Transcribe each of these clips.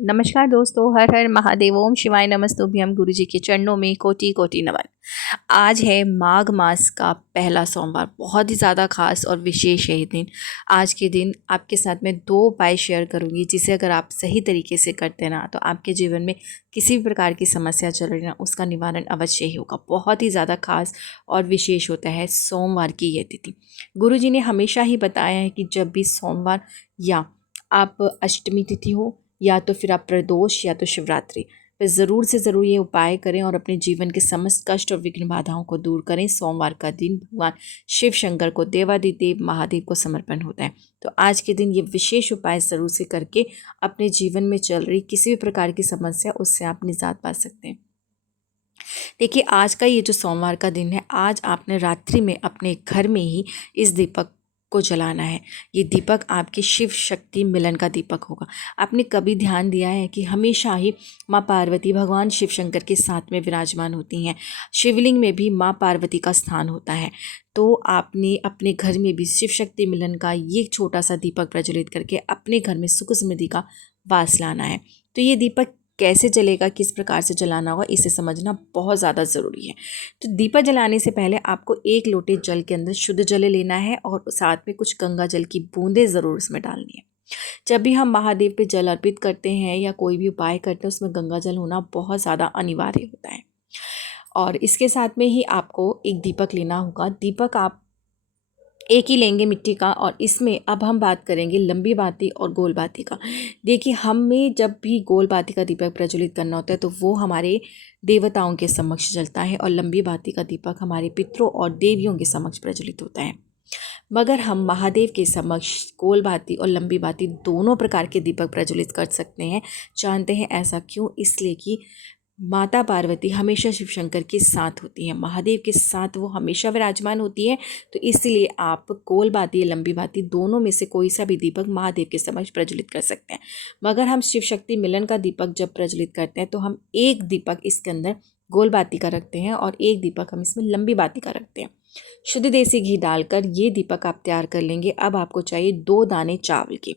नमस्कार दोस्तों, हर हर महादेव, ओम शिवाय नमस्तुभ्यम। गुरु जी के चरणों में कोटि कोटि नमन। आज है माघ मास का पहला सोमवार। बहुत ही ज़्यादा खास और विशेष है ये दिन। आज के दिन आपके साथ मैं 2 उपाय शेयर करूंगी, जिसे अगर आप सही तरीके से करते ना तो आपके जीवन में किसी भी प्रकार की समस्या चल रही ना, उसका निवारण अवश्य ही होगा। बहुत ही ज़्यादा खास और विशेष होता है सोमवार की ये तिथि। गुरु जी ने हमेशा ही बताया है कि जब भी सोमवार या आप अष्टमी तिथि हो या तो फिर आप प्रदोष या तो शिवरात्रि पर ज़रूर से ज़रूर ये उपाय करें और अपने जीवन के समस्त कष्ट और विघ्न बाधाओं को दूर करें। सोमवार का दिन भगवान शिव शंकर को, देवादिदेव महादेव को समर्पण होता है। तो आज के दिन ये विशेष उपाय ज़रूर से करके अपने जीवन में चल रही किसी भी प्रकार की समस्या, उससे आप निजात पा सकते हैं। देखिए, आज का ये जो सोमवार का दिन है, आज आपने रात्रि में अपने घर में ही इस दीपक को जलाना है। ये दीपक आपकी शिव शक्ति मिलन का दीपक होगा। आपने कभी ध्यान दिया है कि हमेशा ही माँ पार्वती भगवान शिव शंकर के साथ में विराजमान होती हैं। शिवलिंग में भी माँ पार्वती का स्थान होता है। तो आपने अपने घर में भी शिव शक्ति मिलन का ये छोटा सा दीपक प्रज्वलित करके अपने घर में सुख समृद्धि का वास लाना है। तो ये दीपक कैसे जलेगा, किस प्रकार से जलाना होगा, इसे समझना बहुत ज़्यादा ज़रूरी है। तो दीपक जलाने से पहले आपको 1 लोटे जल के अंदर शुद्ध जल लेना है और साथ में कुछ गंगा जल की बूंदें ज़रूर इसमें डालनी है। जब भी हम महादेव पे जल अर्पित करते हैं या कोई भी उपाय करते हैं, उसमें गंगा जल होना बहुत ज़्यादा अनिवार्य होता है। और इसके साथ में ही आपको एक दीपक लेना होगा। दीपक आप एक ही लेंगे मिट्टी का, और इसमें अब हम बात करेंगे लंबी बाती और गोल बाती का। देखिए, हमें जब भी गोल बाती का दीपक प्रज्वलित करना होता है तो वो हमारे देवताओं के समक्ष जलता है, और लंबी बाती का दीपक हमारे पितरों और देवियों के समक्ष प्रज्वलित होता है। मगर हम महादेव के समक्ष गोल बाती और लंबी बाती दोनों प्रकार के दीपक प्रज्वलित कर सकते हैं। जानते हैं ऐसा क्यों? इसलिए कि माता पार्वती हमेशा शिव शंकर के साथ होती हैं, महादेव के साथ वो हमेशा विराजमान होती है। तो इसलिए आप गोल बाती या लंबी बाती दोनों में से कोई सा भी दीपक महादेव के समक्ष प्रज्वलित कर सकते हैं। मगर हम शिव शक्ति मिलन का दीपक जब प्रज्वलित करते हैं तो हम एक दीपक इसके अंदर गोल बाती का रखते हैं और एक दीपक हम इसमें लंबी बाती का रखते हैं। शुद्ध देसी घी डालकर ये दीपक आप तैयार कर लेंगे। अब आपको चाहिए 2 दाने चावल के।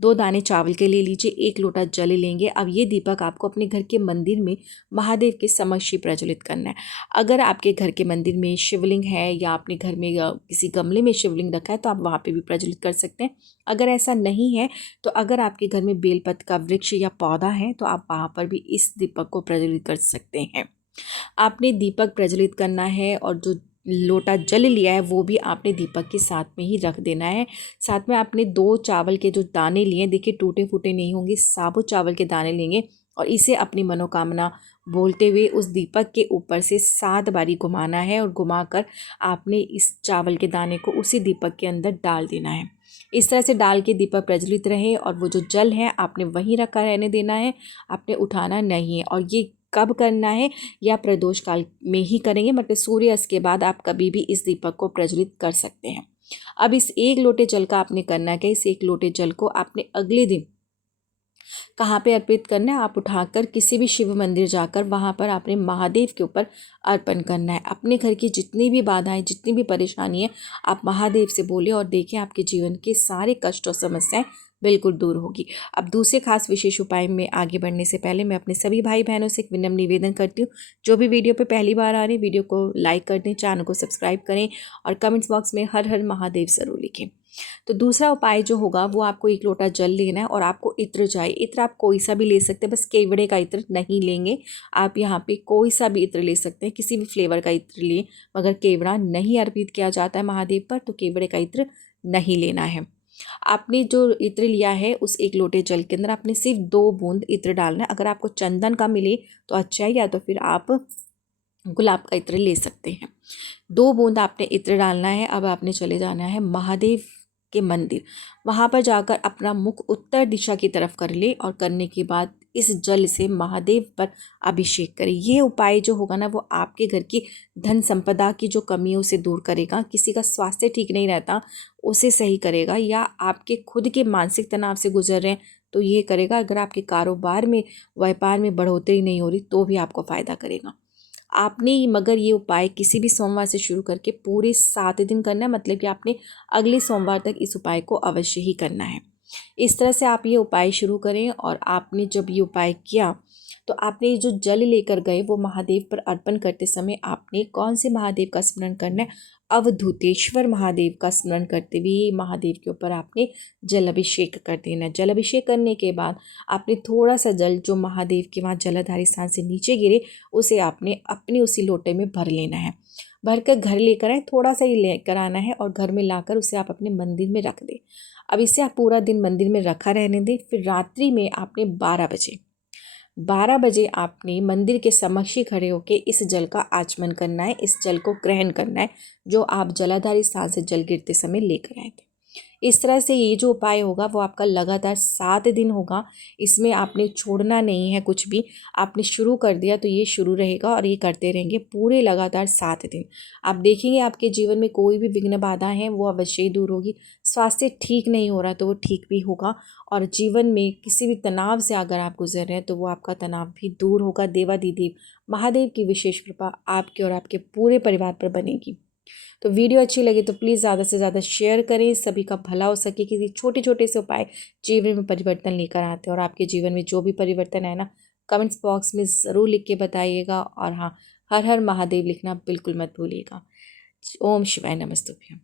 2 दाने चावल के ले लीजिए, 1 लोटा जल लेंगे। अब ये दीपक आपको अपने घर के मंदिर में महादेव के समक्ष ही प्रज्वलित करना है। अगर आपके घर के मंदिर में शिवलिंग है या आपने घर में किसी गमले में शिवलिंग रखा है तो आप वहाँ पे भी प्रज्वलित कर सकते हैं। अगर ऐसा नहीं है तो अगर आपके घर में बेलपत्र का वृक्ष या पौधा है तो आप वहाँ पर भी इस दीपक को प्रज्वलित कर सकते हैं। आपने दीपक प्रज्वलित करना है और जो लोटा जल लिया है वो भी आपने दीपक के साथ में ही रख देना है। साथ में आपने 2 चावल के जो दाने लिए, देखिए टूटे फूटे नहीं होंगे, साबुत चावल के दाने लेंगे और इसे अपनी मनोकामना बोलते हुए उस दीपक के ऊपर से 7 बारी घुमाना है, और घुमाकर आपने इस चावल के दाने को उसी दीपक के अंदर डाल देना है। इस तरह से डाल के दीपक प्रज्वलित रहे और वो जो जल है आपने वहीं रखा रहने देना है, आपने उठाना नहीं है। और ये कब करना है? या प्रदोष काल में ही करेंगे, मतलब सूर्यास्त के बाद आप कभी भी इस दीपक को प्रज्वलित कर सकते हैं। अब इस 1 लोटे जल का आपने करना है कि इस 1 लोटे जल को आपने अगले दिन कहाँ पे अर्पित करना है? आप उठाकर किसी भी शिव मंदिर जाकर वहाँ पर आपने महादेव के ऊपर अर्पण करना है। अपने घर की जितनी भी बाधाएं, जितनी भी परेशानी है, आप महादेव से बोले और देखें आपके जीवन के सारे कष्ट और समस्याएं बिल्कुल दूर होगी। अब दूसरे खास विशेष उपाय में आगे बढ़ने से पहले मैं अपने सभी भाई बहनों से एक विनम्र निवेदन करती हूँ, जो भी वीडियो पे पहली बार आ रहे हैं वीडियो को लाइक कर दें, चैनल को सब्सक्राइब करें और कमेंट्स बॉक्स में हर हर महादेव ज़रूर लिखें। तो दूसरा उपाय जो होगा वो आपको 1 लोटा जल लेना है और आपको इत्र चाहिए। इत्र आप कोई सा भी ले सकते हैं, बस केवड़े का इत्र नहीं लेंगे। आप यहाँ पे कोई सा भी इत्र ले सकते हैं, किसी भी फ्लेवर का इत्र लिए। मगर केवड़ा नहीं अर्पित किया जाता है महादेव पर, तो केवड़े का इत्र नहीं लेना है। आपने जो इत्र लिया है उस 1 लोटे जल के अंदर आपने सिर्फ 2 बूंद इत्र डालना है। अगर आपको चंदन का मिले तो अच्छा है, या तो फिर आप गुलाब का इत्र ले सकते हैं। 2 बूंद आपने इत्र डालना है। अब आपने चले जाना है महादेव के मंदिर। वहाँ पर जाकर अपना मुख उत्तर दिशा की तरफ कर ले और करने के बाद इस जल से महादेव पर अभिषेक करें। ये उपाय जो होगा ना, वो आपके घर की धन संपदा की जो कमी है उसे दूर करेगा। किसी का स्वास्थ्य ठीक नहीं रहता उसे सही करेगा, या आपके खुद के मानसिक तनाव से गुजर रहे हैं तो ये करेगा। अगर आपके कारोबार में, व्यापार में बढ़ोतरी नहीं हो रही तो भी आपको फ़ायदा करेगा। आपने मगर ये उपाय किसी भी सोमवार से शुरू करके पूरे 7 दिन करना है, मतलब कि आपने अगले सोमवार तक इस उपाय को अवश्य ही करना है। इस तरह से आप ये उपाय शुरू करें। और आपने जब ये उपाय किया तो आपने जो जल लेकर गए वो महादेव पर अर्पण करते समय आपने कौन से महादेव का स्मरण करना है? अवधूतेश्वर महादेव का स्मरण करते हुए महादेव के ऊपर आपने जल अभिषेक कर देना है। जल अभिषेक करने के बाद आपने थोड़ा सा जल जो महादेव के वहाँ जलाधारी स्थान से नीचे गिरे उसे आपने अपने उसी लोटे में भर लेना है। भर कर घर लेकर आए, थोड़ा सा ही लेकर आना है और घर में लाकर उसे आप अपने मंदिर में रख दें। अब इसे आप पूरा दिन मंदिर में रखा रहने दें। फिर रात्रि में आपने 12 बजे आपने मंदिर के समक्ष ही खड़े होकर इस जल का आचमन करना है, इस जल को ग्रहण करना है जो आप जलाधारी स्थान से जल गिरते समय लेकर आए थे। इस तरह से ये जो उपाय होगा वो आपका लगातार 7 दिन होगा। इसमें आपने छोड़ना नहीं है कुछ भी। आपने शुरू कर दिया तो ये शुरू रहेगा और ये करते रहेंगे पूरे लगातार 7 दिन। आप देखेंगे आपके जीवन में कोई भी विघ्न बाधा है वो अवश्य ही दूर होगी। स्वास्थ्य ठीक नहीं हो रहा तो वो ठीक भी होगा। और जीवन में किसी भी तनाव से अगर आप गुजर रहे हैं तो वो आपका तनाव भी दूर होगा। देवाधिदेव महादेव की विशेष कृपा आपके और आपके पूरे परिवार पर बनेगी। तो वीडियो अच्छी लगी तो प्लीज़ ज़्यादा से ज़्यादा शेयर करें, सभी का भला हो सके। किसी छोटे छोटे से उपाय जीवन में परिवर्तन लेकर आते हैं। और आपके जीवन में जो भी परिवर्तन है ना, कमेंट्स बॉक्स में ज़रूर लिख के बताइएगा। और हाँ, हर हर महादेव लिखना बिल्कुल मत भूलिएगा। ओम शिवाय नमस्तुभ्यम।